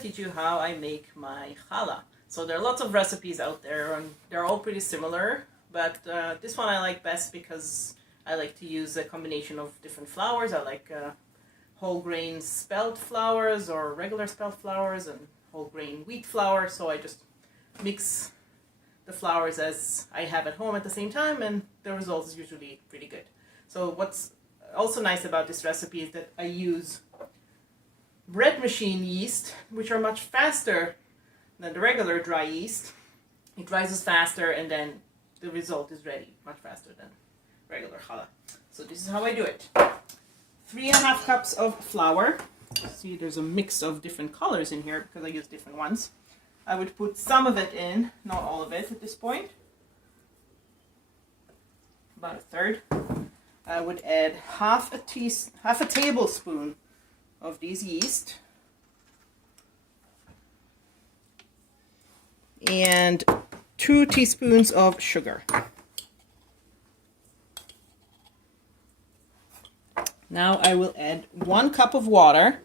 to teach you how I make my challah. So there are lots of recipes out there, and they're all pretty similar, but this one I like best because I like to use a combination of different flours. I like whole grain spelt flours or regular spelt flours and whole grain wheat flour, so I just mix the flours as I have at home at the same time, and the result is usually pretty good. So what's also nice about this recipe is that I use bread machine yeast, which are much faster than the regular dry yeast. It rises faster, and then the result is ready much faster than regular challah. So this is how I do it. 3.5 cups of flour. See, there's a mix of different colors in here because I use different ones. I would put some of it in, not all of it at this point. About a third. I would add half a tablespoon of these yeast. And 2 teaspoons of sugar. Now I will add 1 cup of water,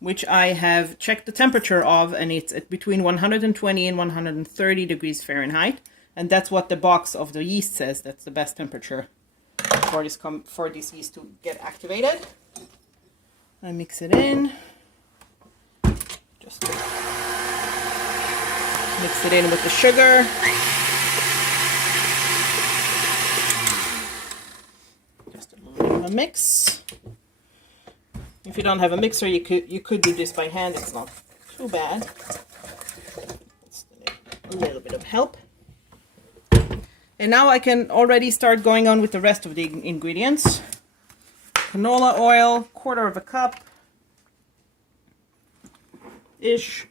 which I have checked the temperature of, and it's at between 120 and 130 degrees Fahrenheit. And that's what the box of the yeast says. That's the best temperature for this yeast to get activated. I mix it in. Just mix it in with the sugar. Just a little bit of a mix. If you don't have a mixer, you could do this by hand. It's not too bad. Just a little bit of help. And now I can already start going on with the rest of the ingredients. Canola oil, 1/4 cup ish.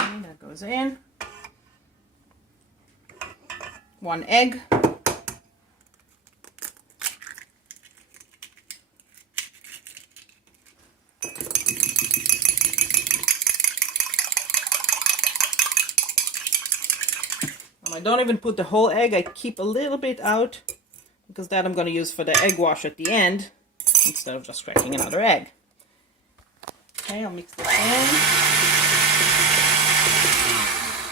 Okay, that goes in. 1 egg. I don't even put the whole egg. I keep a little bit out because that I'm going to use for the egg wash at the end instead of just cracking another egg. Okay, I'll mix this in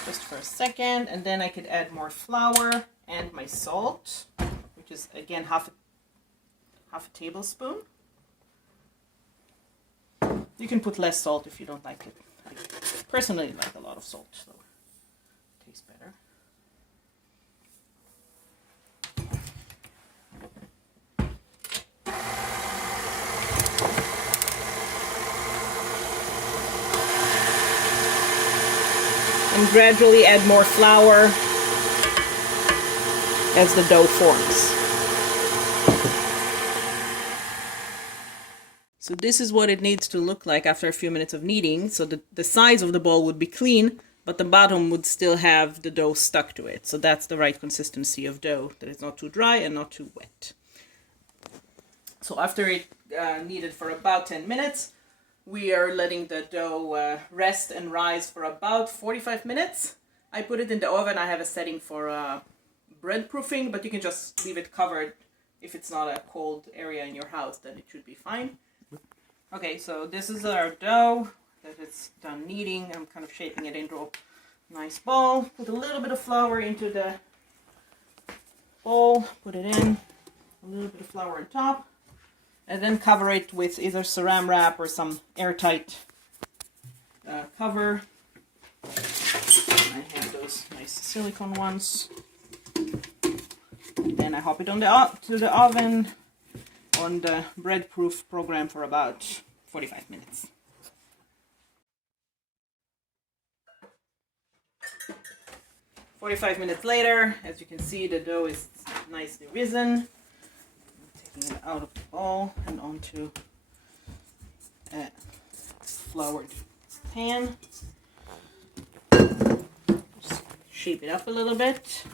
just for a second, and then I could add more flour and my salt, which is again half a tablespoon. You can put less salt if you don't like it. I personally like a lot of salt, so it tastes better. And gradually add more flour as the dough forms. So this is what it needs to look like after a few minutes of kneading. So the sides of the bowl would be clean, but the bottom would still have the dough stuck to it. So that's the right consistency of dough, that it's not too dry and not too wet. So after it kneaded for about 10 minutes, we are letting the dough rest and rise for about 45 minutes. I put it in the oven. I have a setting for bread proofing, but you can just leave it covered. If it's not a cold area in your house, then it should be fine. Okay, so this is our dough that it's done kneading. I'm kind of shaping it into a nice ball. Put a little bit of flour into the bowl. Put it in. A little bit of flour on top. And then cover it with either saran wrap or some airtight cover. I have those nice silicone ones. And then I hop it on to the oven on the bread proof program for about 45 minutes. "45 minutes later, as you can see, the dough is nicely risen. Taking it out of the bowl and onto a floured pan. Just shape it up a little bit.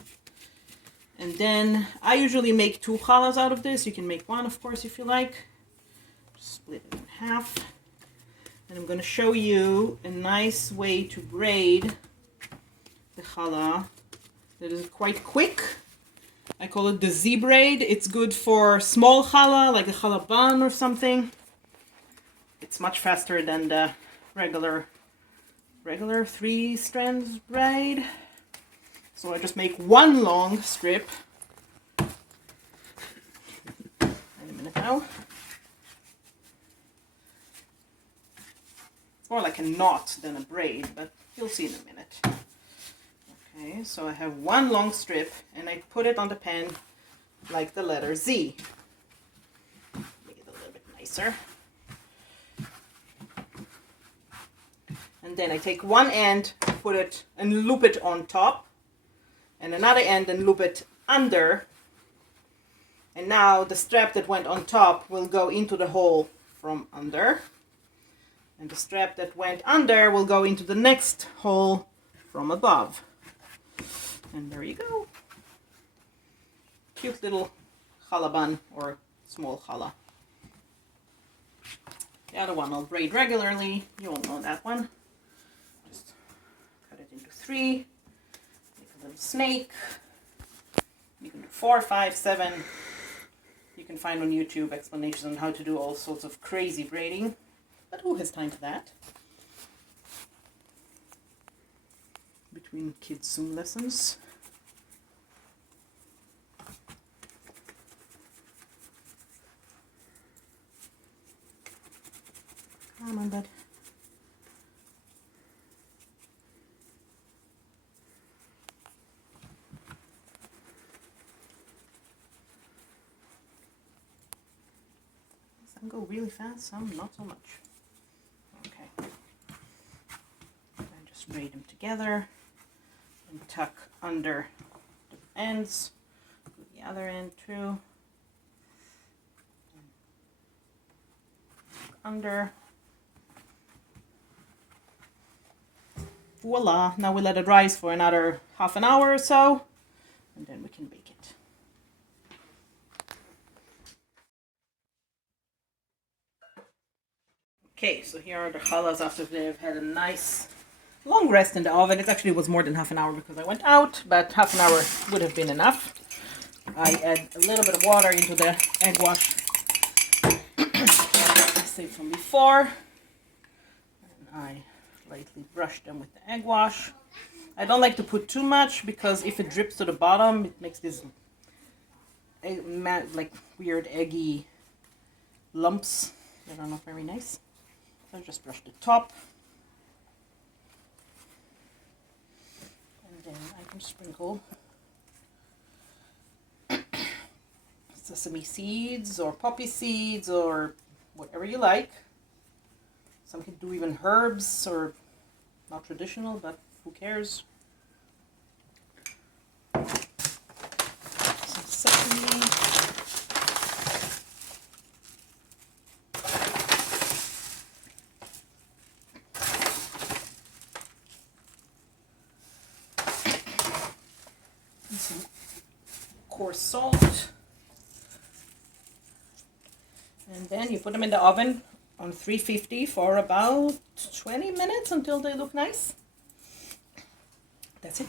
And then I usually make 2 challahs out of this. You can make 1, of course, if you like. Just split it in half. And I'm going to show you a nice way to braid the challah that is quite quick. I call it the Z braid. It's good for small challah, like a challah bun or something. It's much faster than the regular 3 strands braid. So I just make one long strip. In a minute now. It's more like a knot than a braid, but you'll see in a minute. Okay, so I have one long strip and I put it on the pen like the letter Z. Make it a little bit nicer. And then I take one end, put it and loop it on top, and another end and loop it under. And now the strap that went on top will go into the hole from under. And the strap that went under will go into the next hole from above. And there you go. Cute little challah bun or small challah. The other one I'll braid regularly. You all know that one. Just cut it into 3. Make a little snake. You can do 4, 5, 7. You can find on YouTube explanations on how to do all sorts of crazy braiding. But who has time for that? Between kids' Zoom lessons. Come on, bud. Some go really fast, some not so much. Okay. And just braid them together and tuck under the ends. Do the other end too. Under. Voila! Now we let it rise for another half an hour or so, and then we can bake it. Okay, so here are the challahs after they've had a nice long rest in the oven. It actually was more than half an hour because I went out, but half an hour would have been enough. I add a little bit of water into the egg wash I saved from before, and I lightly brush them with the egg wash. I don't like to put too much because if it drips to the bottom, it makes this like weird eggy lumps that are not very nice. So I just brush the top, and then I can sprinkle sesame seeds or poppy seeds or whatever you like. Some can do even herbs or not traditional, but who cares? Some sesame. And some coarse salt. And then you put them in the oven on 350 for about 20 minutes until they look nice. That's it.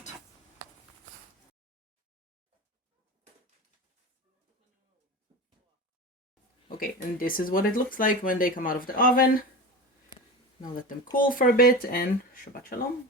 Okay, and this is what it looks like when they come out of the oven. Now let them cool for a bit and Shabbat Shalom.